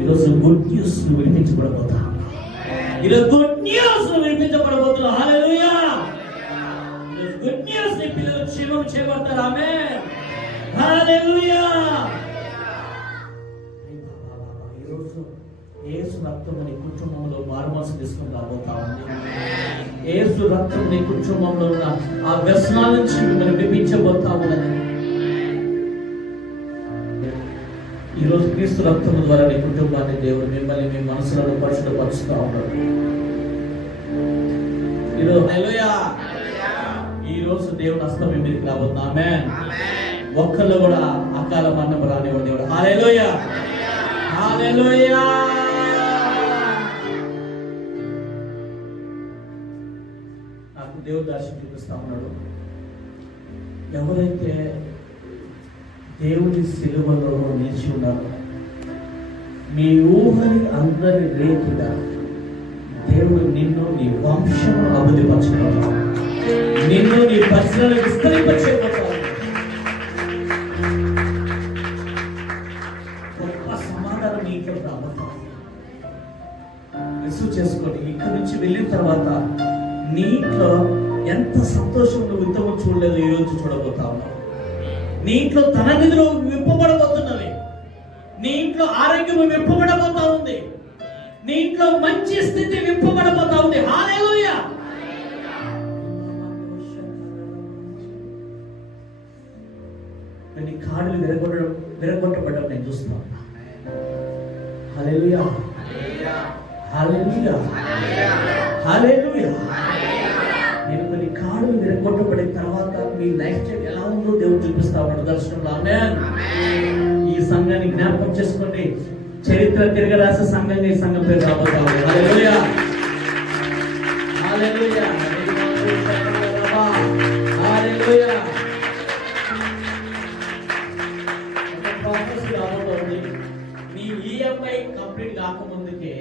ఈరోజు good news నువ్వు వినిపించబడబోతా. ఈరోజు గుడ్ న్యూస్ నువ్వు వినిపించబడబోతున్నావు. హల్లెలూయా. ఈరోజు గుడ్ న్యూస్ నీ పిల్లలు క్షేమం చేయబడతారు. ఆమేన్. హల్లెలూయా. ఈరోజు యేసు రక్తం నీ కుటుంబంలో మారుమనసు తీసుకుని రాబోతా ఉంది. యేసు రక్తం నీ కుటుంబంలో ఉన్న ఆ వ్యసనాల నుంచి మిమ్మల్ని విడిపించబోతా ఉన్నది. ఈరోజు క్రీస్తు రక్తము ద్వారా నీ కుటుంబాన్ని దేవుడు మిమ్మల్ని మీ మనసులను పరిశుద్ధపరుస్తూ ఉన్నాడు. ఈరోజు దేవుడు హస్తం మీ మీదకి రాబోతున్నా. ఆమేన్. ఒక్కళ్ళు కూడా అకాల మరణం రానివ్వ దేవుడు. హల్లెలూయా. హల్లెలూయా. నాకు దేవుడు దర్శనం చూపిస్తా ఉన్నాడు. ఎవరైతే దేవుడి సిలువలో నిలిచి ఉన్నారు, మీ ఊహని అందరి రేతుగా దేవుడు నిన్ను నీ వంశము అభివృద్ధిపరచగలరు. నిన్ను నీ పరిసరాలు విస్తరింపచేయగలరు. గొప్ప సమాధానం నీ ఇంట్లో రాబోతుంది. రిసీవ్ చేసుకోండి. ఇక్కడి నుంచి వెళ్ళిన తర్వాత నీ ఇంట్లో ఎంత సంతోషం నువ్వు ఇంతకు చూడలేదు, ఈ రోజు చూడబోతా ఉన్నావు. నీ ఇంట్లో ధన నిధులు విప్పబడబోతున్నవి. నీ ఇంట్లో ఆరోగ్యం విప్పబడబోతా ఉంది. నీ ఇంట్లో మంచి స్థితి విప్పబడబోతా ఉంది. హల్లెలూయా. నీ కాళ్ళు విరగొట్టబడ్డం నేను చూస్తున్నాను. హల్లెలూయా. హల్లెలూయా. హల్లెలూయా. నేను కొన్ని కాళ్ళు విరగొట్టబడిన తర్వాత మీ లైఫ్ స్టైల్ ఎలా ఉందో దేవుడు చూపిస్తా ఉన్నాడు దర్శనంలో. ఆమేన్. ఈ సంఘాన్ని జ్ఞాపకం చేసుకోండి. చరిత్ర తిరగరాసే సంఘంగా ఈ సంఘం పేరు రాబోతా ఉంది. హల్లెలూయా. హల్లెలూయా. హల్లెలూయా. ఒక ప్రాసెస్ రాబోతోంది. నీ ఈఎంఐ కంప్లీట్ కాకముందుకే,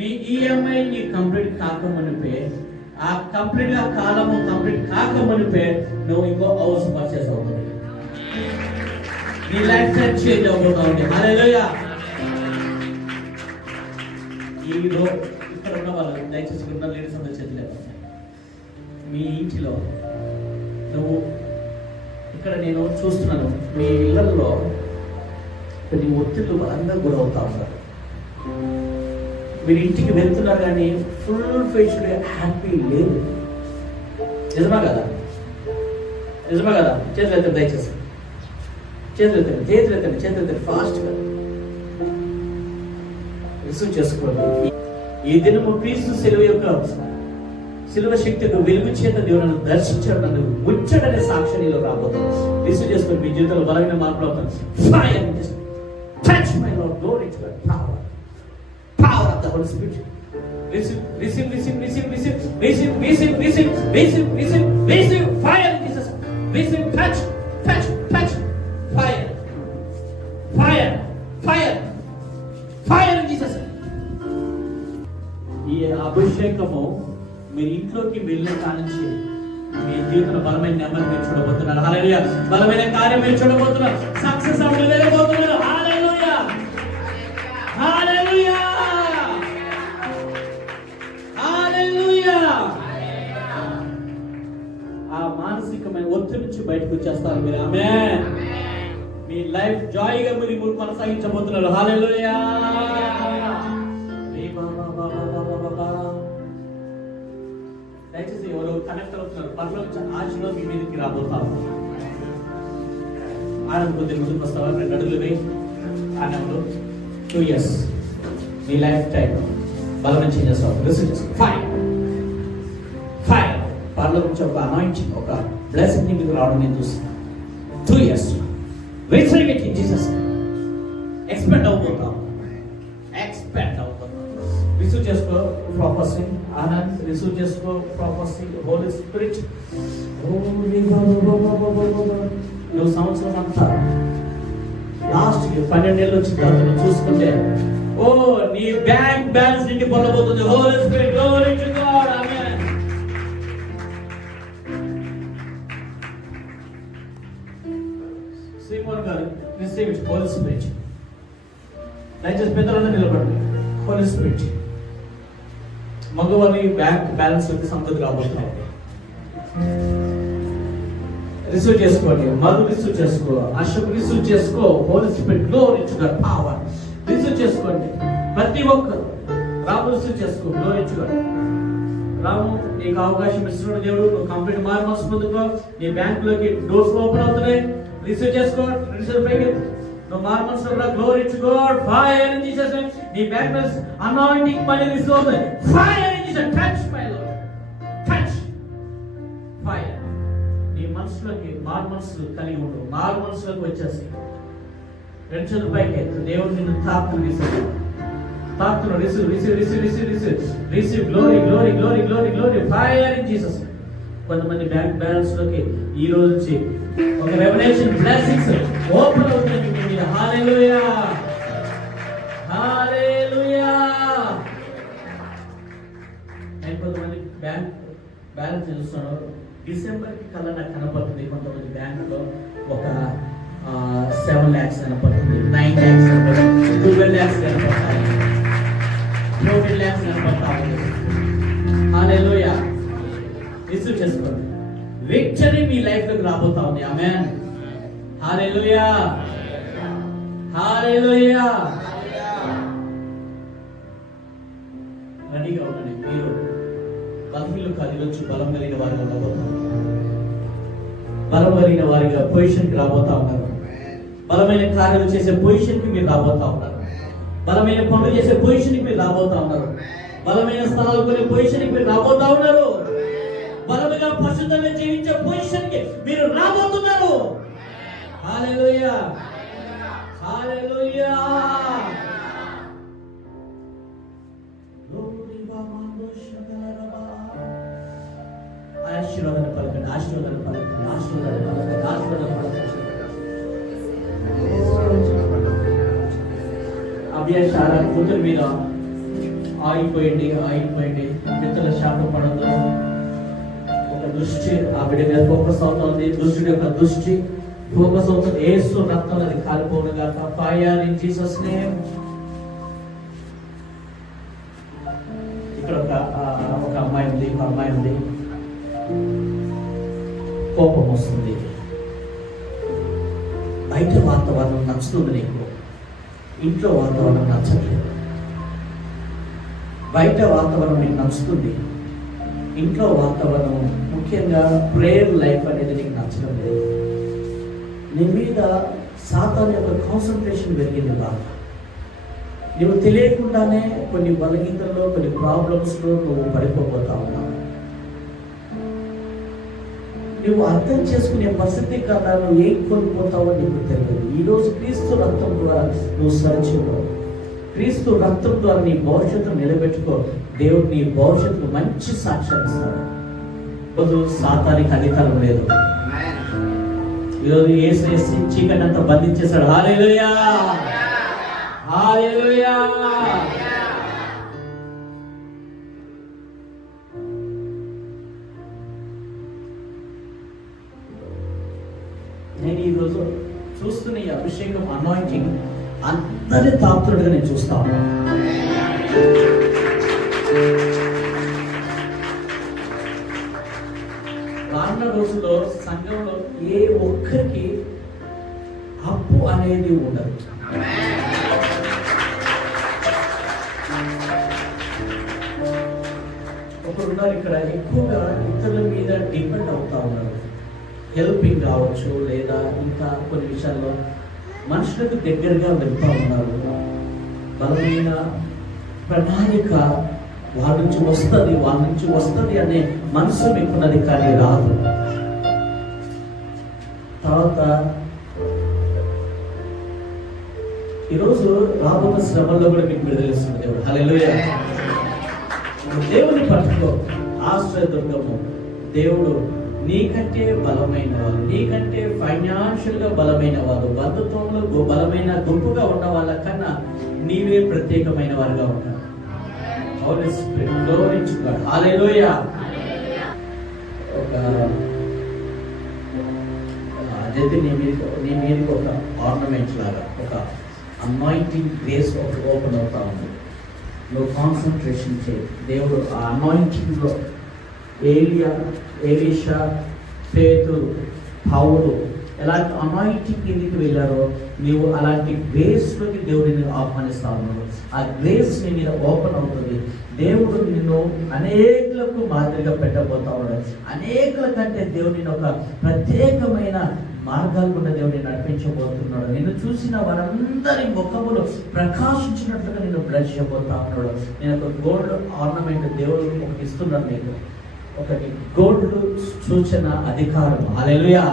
నీ ఈఎంఐ నీ కంప్లీట్ కాకమునిపే, ఆ కంప్లీట్ గా కాలము కంప్లీట్ కాకమునిపే నువ్వు ఇంకో హౌస్ పర్చేస్ అవుతుంది. నీ లైఫ్ స్టైల్ చేంజ్ అవబోతా ఉంది. హల్లెలూయా. ఈరోజు ఇక్కడ ఉన్న వాళ్ళు దయచేసి ఉన్న లేడీస్ అందరూ చేతులు మీ ఇంటిలో నువ్వు ఇక్కడ నేను చూస్తున్నాను మీ ఇళ్లలో కొన్ని ఒత్తిళ్లు బలంగా గురవుతా ఉన్నారు. మీరు ఇంటికి వెళ్తున్నారు కానీ ఫుల్ ఫేస్డ్ హ్యాపీ లేదు. నిజమా కదా? నిజమా కదా? చేతులు ఎత్తండి దయచేసి. చేతులు ఎత్తండి ఫాస్ట్గా రిసీవ్ చేసుకోండి. ఈ దినము క్రీస్తు సిలువ యొక్క సిలువ శక్తికి వెలుగు చేత దేవుని దర్శించడం, నన్ను ముచ్చడనే సాక్షిలో రాబోతాం. రిసీవ్ చేసుకొని మీ జీవితంలో బలమైన మార్పులు అవుతాం. Touch my Lord, glory to the power of the Holy Spirit. Receive fire in Jesus. Receive touch, fire in Jesus. ఈ అభిషేకము మీరు ఇంట్లోకి వెళ్ళిన కానించి మీ జీవితంలో బలమైన నెమ్మది మీరు చూడబోతున్నారు. హల్లెలూయా. బలమైన కార్యం మీరు చూడబోతున్నారు. సక్సెస్ అవుట్ వెళ్ళబోతున్నారు. హల్లెలూయా. హల్లెలూయా. హల్లెలూయా. ఆ మానసికమైన ఒత్తిడి నుంచి బయటకు వచ్చేస్తారు మీరు. ఆమేన్. మీ లైఫ్ జాయ్గా మీరు కొనసాగించబోతున్నారు. హల్లెలూయా. దయచేసి ఎవరు కనెక్ట్ అవుతున్నారు పర్లోకి ఆశలో మీ మీదకి రాబోతారు. ఆనంద కొద్ది ముందుకు వస్తావా? 2 అడుగులు వేయి. ఆనంద్ 2 years నీ లైఫ్ టైం బలమైన చేంజెస్ ఫైర్ పర్లో నుంచి ఒక అనాయింటింగ్, ఒక బ్లెస్సింగ్ ని మీకు రావడం నేను చూస్తున్నాను. 2 years receive it in Jesus. Expect అవుతాం. రిసీవ్ చేసుకో ప్రాపర్సీ. ఆనంద్ రిసీవ్ చేసుకో ప్రాపర్సీ. హోలీ స్పిరిట్ నువ్వు సంవత్సరం అంతా లాస్ట్ 12 ఏళ్ళు వచ్చిన తర్వాత నువ్వు చూసుకుంటే నీ బ్యాంక్ బ్యాలెన్స్ నిండి పొందబోతుంది. Holy spirit glory to God. Amen. Simon గారు రిసీవ్ ఇట్ హోలీ స్పిరిట్. దయచేసి పెద్దలందరూ నిలబడండి. హోలీ స్పిరిట్ మగవారి బ్యాంక్ బ్యాలెన్స్ సంతతి రాబోతున్నాం. రిసీవ్ చేసుకోండి. మధు రిసీవ్ చేసుకో, అశోక్ రిసీవ్ చేసుకో. Holy spirit glory to God power receive చేసుకోండి. ప్రతి ఒక్కరు రాము రిసీవ్ చేసుకో. Glory to God. రాము, నీకు అవకాశం ఇస్తున్నాడు దేవుడు. నువ్వు కంప్లీట్ మార్మల్స్ పొందుకో. నీ బ్యాంక్ లోకి డోర్స్ ఓపెన్ అవుతున్నాయి. రిసీవ్ చేసుకో. Receive break. నువ్వు మార్మల్స్ లో కూడా glory to God fire in Jesus name. నీ బ్యాంక్ లో అనాయింటింగ్ మనీ రిసీవ్ అవుతుంది. Fire in Jesus. Touch my lord, touch fire. నీ మనసులోకి మారు మనసు కలిగి ఉండు. మారు మనసులోకి వచ్చేసి రెండు చేతుల పైకి ఎత్తు. దేవుడు నిన్ను తాకును రిసీవ్ తాకును receive receive receive receive receive receive glory glory glory glory glory fire in Jesus. కొంతమంది బ్యాంక్ బ్యాలెన్స్ లోకి ఈ రోజు నుంచి ఒక రెవల్యూషన్ బ్లెస్సింగ్స్ ఓపెన్ అవుతుంది మీ మీద. హల్లెలూయా, హల్లెలూయా. నేను కొంతమంది బ్యాంక్ బ్యాలెన్స్ చూస్తున్నాను. డిసెంబర్ కి కల్లా నాకు కనపడుతుంది. కొంతమంది బ్యాంకులో ఒక 7 lakhs కనపడుతుంది, 9 lakhs కనపడుతుంది, 12 lakhs కనపడతాయి, 14 lakhs కనపడతాయి. హల్లెలూయా. రిసీవ్ చేసుకోండి. విక్టరీ మీ లైఫ్ లోకి రాబోతా ఉంది. ఆమేన్. హల్లెలూయా, హల్లెలూయా. రెడీగా ఉండండి. మీరు బలహీనలు కాదు, ఈరోజు బలం కలిగిన వారిగా ఉండబోతారు. బలం కలిగిన వారిగా పొజిషన్కి రాబోతా ఉన్నారు. బలమైన కార్యాలు చేసే పొజిషన్కి మీరు రాబోతా ఉన్నారు. బలమైన పనులు చేసే పొజిషన్కి మీరు రాబోతా ఉన్నారు. బలమైన స్థలాలు కొనే పొజిషన్కి మీరు రాబోతా ఉన్నారు. బలముగా పరిశుద్ధంగా జీవించే పొజిషన్కి మీరు రాబోతున్నారు. హల్లెలూయా, హల్లెలూయా. ఆశీర్వాదం పలకండి, ఆశీర్వాదం పలకండి, ఆశీర్వాదం పలకండి, ఆశీర్వాదం పలకండి. అభ్యాసాల కూతురు మీద ఆగిపోయింది, ఆగిపోయింది. మిత్రుల శాపం పడదు. ఒక దృష్టి ఆ బిడ్డ మీద ఫోకస్ అవుతుంది. దుష్టుడి యొక్క దృష్టి ఫోకస్ అవుతుంది. యేసు రక్తం అది కాలిపోవును గాక. Fire in Jesus name. ఇక్కడ ఒక అమ్మాయి ఉంది, ఒక అమ్మాయి ఉంది. కోపం వస్తుంది. బయట వాతావరణం నచ్చుతుంది నీకు, ఇంట్లో వాతావరణం నచ్చట్లేదు. బయట వాతావరణం నీకు నచ్చుతుంది, ఇంట్లో వాతావరణం, ముఖ్యంగా ప్రేయర్ లైఫ్ అనేది నీకు నచ్చడం లేదు. నీ మీద సాతాను యొక్క కాన్సన్ట్రేషన్ పెరిగింది బాగా. నువ్వు తెలియకుండానే కొన్ని బలహీనతల్లో, కొన్ని ప్రాబ్లమ్స్లో నువ్వు పడిపోతా ఉన్నావు. నువ్వు అర్థం చేసుకునే పరిస్థితి కదా, నువ్వు ఏం కోల్పోతావో నీకు తెలియదు. ఈరోజు క్రీస్తు రక్తం ద్వారా నువ్వు సరిచేయవు. క్రీస్తు రక్తం ద్వారా నీ భవిష్యత్తును నిలబెట్టుకో. దేవుడు నీ భవిష్యత్తు మంచి సాక్ష్యం ఇస్తాడు. పొద్దు సాతానికి అధికారం లేదు. ఈరోజు యేసు చీకటి అంతా బంధించేశాడు. హల్లెలూయా, హల్లెలూయా. నేను ఈరోజు చూస్తున్న ఈ అభిషేకం, అనాయింటింగ్ అందరి తాపుతుడుగా నేను చూస్తా ఉన్నాను. రానున్న రోజుల్లో సంఘంలో ఏ ఒక్కరికి అప్పు అనేది ఉండదు. ఒకరున్నారు ఇక్కడ ఎక్కువగా ఇతరుల మీద డిపెండ్ అవుతా ఉన్నారు. హెల్పింగ్ కావచ్చు, లేదా ఇంకా కొన్ని విషయాల్లో మనుషులకు దగ్గరగా వెళ్తూ ఉన్నారు. బలమైన ప్రణాళిక వాళ్ళ నుంచి వస్తుంది అనే మనసు మీకున్నది, కానీ రాదు. తర్వాత ఈరోజు రాబోతున్న శ్రమల్లో కూడా మీకు విడుదలిస్తుంది దేవుడు. హల్లెలూయా. దేవుని పట్టుకో, ఆశ్రయదుర్గము. దేవుడు నీకంటే బలమైన వాళ్ళు, నీకంటే ఫైనాన్షియల్ గా బలమైన వాళ్ళు, బంధుత్వంలో బలమైన గుంపుగా ఉన్న వాళ్ళ కన్నా నీవే ప్రత్యేకమైన వారుగా ఉంటారు. హల్లెలూయా. ఒక అదైతే నీ మీదకి ఒక ఆర్నమెంట్ లాగా, ఒక అనాయింటింగ్ గ్రేస్ ఓపెన్ అవుతా ఉంది. నువ్వు కాన్సన్ట్రేషన్ చేయి. దేవుడు ఆ అనాయింటింగ్లో ఎలీషా, పేతురు, పౌలు ఎలాంటి అనాయింటింగ్ కిందికి వెళ్ళారో నీవు అలాంటి గ్రేస్లోకి దేవుడిని ఆహ్వానిస్తా ఉన్నాడు. ఆ గ్రేస్ నీ మీద ఓపెన్ అవుతుంది. దేవుడు నిన్ను అనేకులకు మాదిరిగా పెట్టబోతా ఉన్నాడు. అనేకుల కంటే దేవుడిని ఒక ప్రత్యేకమైన మార్గాలు కూడా దేవుడిని నడిపించబోతున్నాడు. నిన్ను చూసిన వారందరి ముఖములు ప్రకాశించినట్లుగా నిన్ను బ్లెస్ చేయబోతా ఉన్నాడు. నేను ఒక గోల్డ్ ఆర్నమెంట్ దేవుడు ఒకటి ఇస్తున్నాను నీకు. ఒకటి గోల్డ్ సూచన అధికారం. హల్లెలూయా.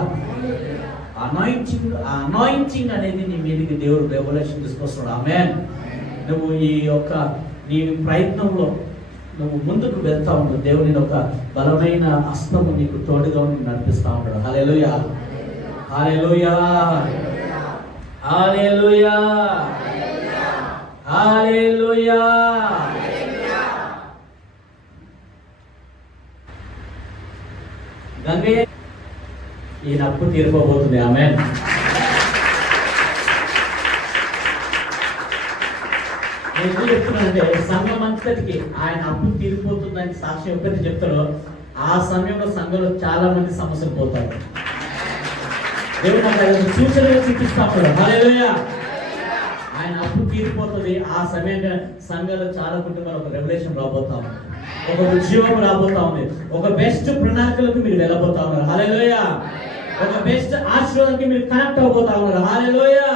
అనాయింటింగ్ అనేది నీ మీదకి దేవుడు రెవల్యూషన్ తీసుకొస్తున్నాడు. ఆమేన్. నువ్వు ఈ యొక్క నీ ప్రయత్నంలో నువ్వు ముందుకు వెళ్తా ఉంటావు. దేవుని ఒక బలమైన హస్తము నీకు తోడుగా ఉండి నడిపిస్తా ఉంటాడు. హల్లెలూయా, హల్లెలూయా, హల్లెలూయా, హల్లెలూయా. గంగే ఈయన అప్పు తీరిపోబోతుంది. ఆమేన్. నేను ఎందుకు చెప్తున్నానంటే సంఘం అంతటికి ఆయన అప్పు తీరిపోతుందని సాక్ష్యం ఎప్పుడైతే చెప్తాడో ఆ సమయంలో సంఘంలో చాలా మంది సమస్యలు పోతారు. దేవుడు నాకు సూచనలు చూపిస్తా ఉంటాడు. హల్లెలూయా. ఆయన అప్పు తీరిపోతుంది. ఆ సమయంలో సంఘంలో చాలా కుటుంబాలు ఒక రెవల్యూషన్ రాబోతా ఉంది, ఒక ఉద్యోగం రాబోతా ఉంది, ఒక బెస్ట్ ప్రణాళికలకు మీరు వెళ్ళబోతా ఉన్నారు. హల్లెలూయా. ఒక బెస్ట్ ఆశీర్వాదానికి మీరు కనెక్ట్ అవబోతా ఉన్నారు. హల్లెలూయా.